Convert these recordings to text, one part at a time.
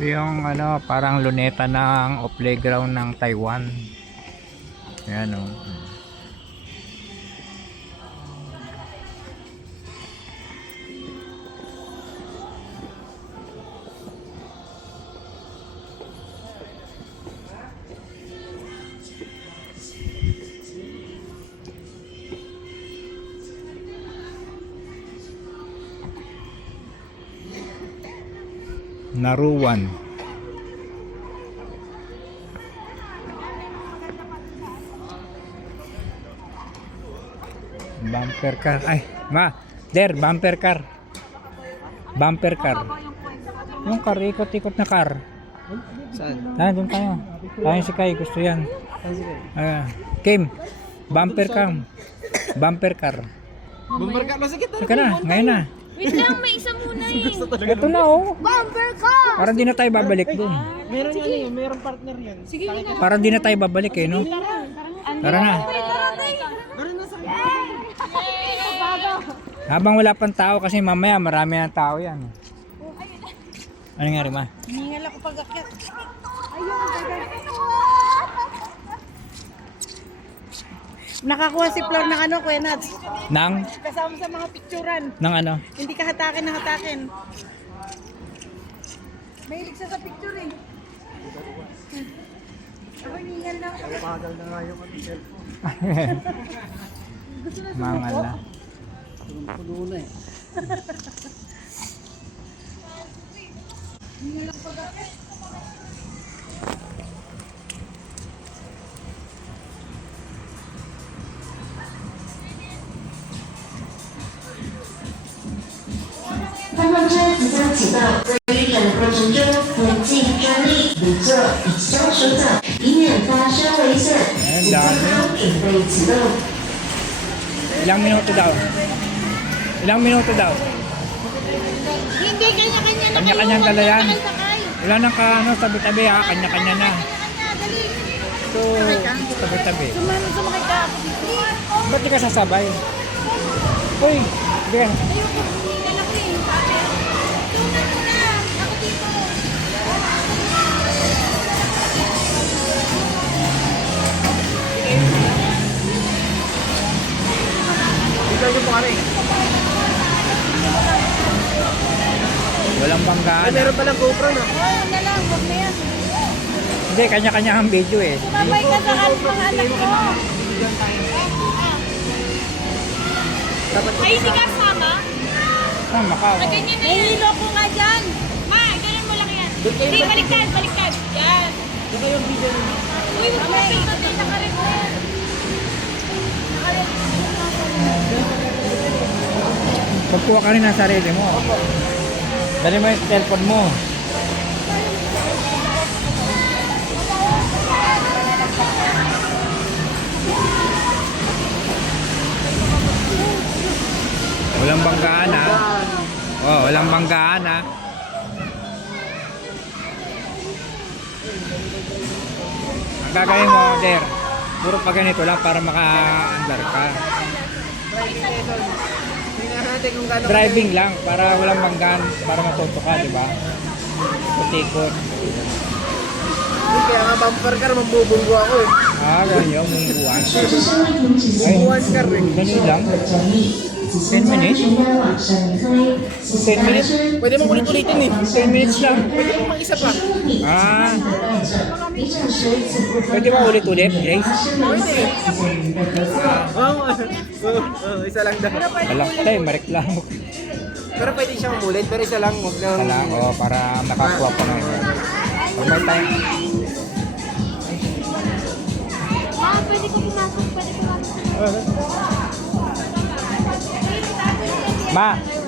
Yung ano, parang luneta ng o playground ng Taiwan. Ayan o. Naruwan. Bumper car. Ay, bumper car. Bumper car. Yung car, ikot-ikot na car. Saan? Doon tayo. Tayo si Kai, gusto yan. Kim, bumper cam. Bumper car. Bumper car, sige tara. Teka na, ngayon na. Wait lang, may isa muna eh. Ito na oh. Bumper car! Parang di na tayo babalik dun. Meron ano yun, meron partner yan. Sige, yun na. Parang di na tayo babalik eh, no? Tara na. Meron na sa Habang wala pang tao kasi mamaya marami ng tao yan. Ano nangyari ma? Hiningal ako pag-akyat. Nakakuha si Flor ng ano, Kuya Nats. Nang? Kasama sa mga picturean. Nang ano? Hindi ka hatakin na hatakin. Mahilig siya sa picture eh. Ako hiningal na. Pagal na nga yung cellphone. Mangal na. Puno na eh.启动规整过程中不尽专利，不做以上手脚，以免发生危险。请做好准备启动。 Ilang minuto daw? Ilang minuto daw? Hindi, kanya-kanya na Kanya-kanyang dala yan. sakay. Wala nang ka ano, tabi-tabi ha, kanya-kanya na. Kanya-kanya, dali. So, tabi-tabi. Sumakay ka ako dito. Ba't di ka sasabay? Uy, hindi ka. Ayoko, hiningal ako eh. Sabi, tunan mo na. Ako dito. Ikaw yung pare. Walang Ay, banggaan. meron palang GoPro no? Oo na lang, huwag na yan. Hindi, kanya-kanya ang video eh. Sumabay ka sa mga anak ko. Ay, hindi ka sama? Tama ka. Oh. Ganyan na yan. Nahihilo ko nga dyan. Ma, ganyan mo lang yan. Hindi, baliktad, baliktad. Yan. Ito yung video nyo. Uy, wag mo pinto din, nakarep na yan. Pagkuha ka rin ng sarili mo. Dali mo yung cellphone mo. Walang banggaan ha. Oh, walang banggaan ha. Ang gagawin mo, Der, puro pa ganito lang para maka-andar ka. Tingnan natin kung gano'n. Driving lang para walang banggaan, para matuto ka, di ba? Putikot. Kaya nga bumper car, mambubunggo ako eh. Ah, ganyan, mungguan. 这是社会图纸 Ay, 1 car eh. dali lang. 整理，此次在全家网上一推，此次 10 minutes. Pwede mo ulit-ulitin eh. 10 minutes lang. Pwede mo mag-isa pa. Ah, 一站式一次付费， pwede ba ulit-ulit, Grace? 发生了解，谢谢您的合作。 Oo, isa lang daw. Walang tayo, mareklamo. Pero pwede siyang umulit, pero isa lang. Huwag nang... Wala, oh, para makakuha pa ngayon. Pag may time. Ma, pwede ko pumasok, pwede pumasok.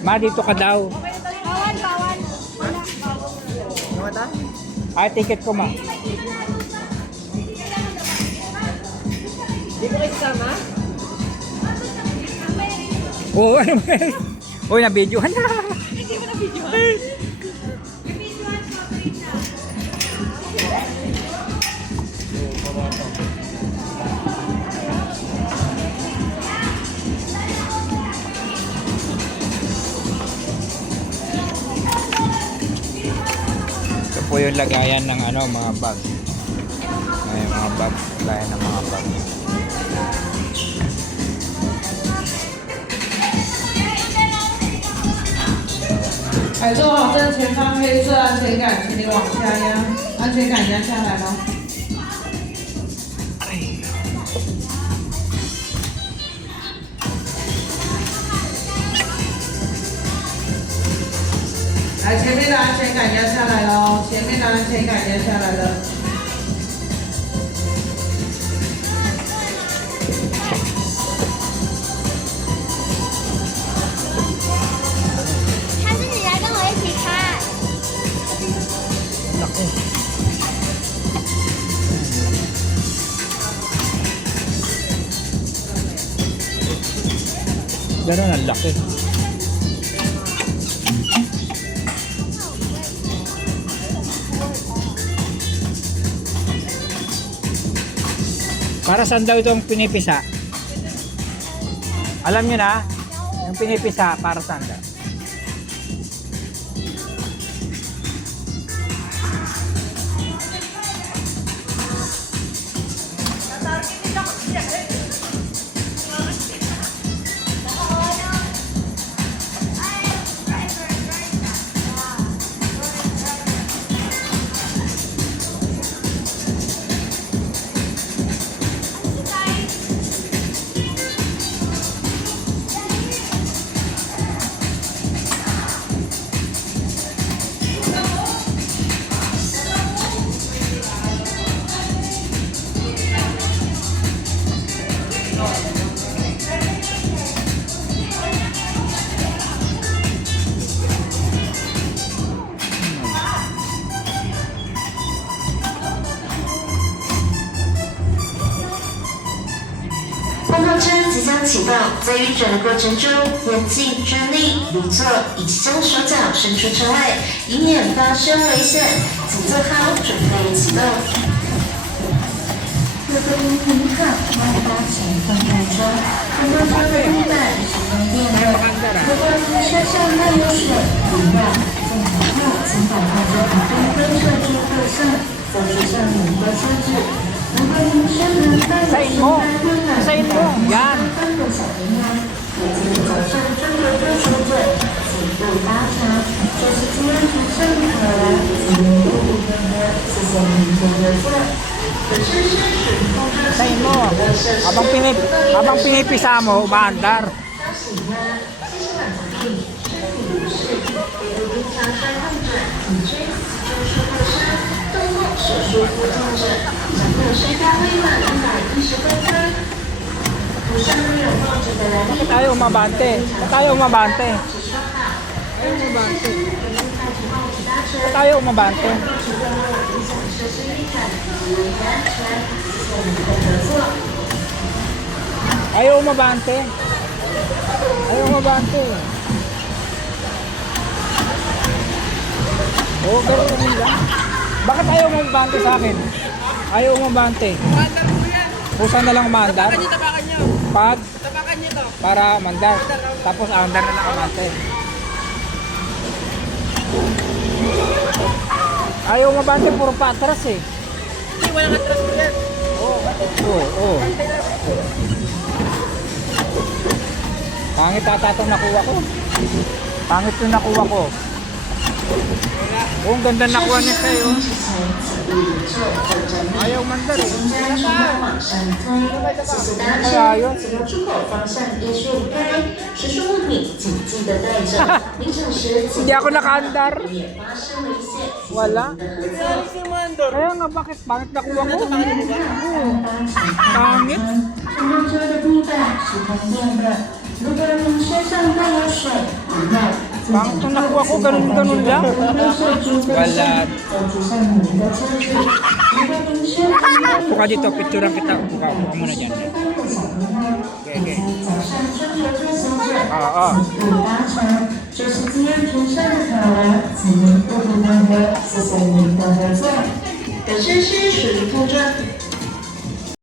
Ma, dito ka daw. Bawal, bawal. Ano ata? Ay, ticket ko, ma. Hindi ko kayo kasama? Oo, ano ba? Uy, na-videohan na. po yung lagayan ng ano, mga bag. Ay, mga bag, lagayan ng mga bag. 坐好正前方黑色安全感，请你往下压，安全感压下来咯。来，前面的安全感压下来喽，前面的安全感压下来了。还是你来跟我一起看。 Laki. Ganun ang laki. Para saan daw itong pinipisa? Alam nyo na? Yung pinipisa, para saan daw?即将启动，在运转的过程中，严禁站立、离坐以及将手脚伸出车外，以免发生危险。请坐好，准备启动。各位乘客，慢搭前方列车，乘坐车的地板十分便利。如果您车上内有水、饮料，进口后请赶快在旁边推车处客上，再贴上您的车纸。 如果您是能带有身高困难的yan. 小朋友，也请走上中国的手者，请勿搭乘。这是今天船上好了，请您务必配合，谢谢您的合作。本次是水控制系统的设施， habang pinipisa mo, umaandar. 稍息呢，谢谢晚上力，身体不适，别如冰强摔痛者，颈椎、四周受过伤，动后手术负重者，小朋友身高未满110公分。 头上没有抱着的人力， Tayo umabante. Tayo umabante. 只说好。跟着设施可以在前后直达车， Tayo umabante. 主动影响设施运转以及维持安全，谢谢你们的合作。 Ayaw umabante. Ayaw umabante. Oo, ganun lang. Bakit ayaw umabante sa akin? Ayaw umabante. Pusa na lang umandar. Pag? Para mandar. Tapos andar na lang umante. Ayaw umabante, puro patras eh. Hindi, walang atras ko yan. Oo. Pangit ata itong nakuha ko. Pangit yung nakuha ko. Oh, ang ganda nakuha niya sa'yo. Ayaw mandar eh. 往上推，谢谢搭车。走到出口方向依序离开，食宿物品请记得带着。临场时请 Hindi ako nakaandar. 免发生危险。 Wala. Si Mandor. Kaya nga, bakit? Pangit nakuha ko. Pangit? 乘搭车的地板是通电的，如果您身上带有水、饮料， Pangit yung nakuha ko. Ganun-ganun lang. Wala. 再贴上您的车子。如果您是 Puka dito, picturean kita. Puka muna dyan. 在早上穿着追行者，Oo. 请勿搭乘。这是今天船上的考量，请您务必配合，谢谢您的合作。本设施属于空中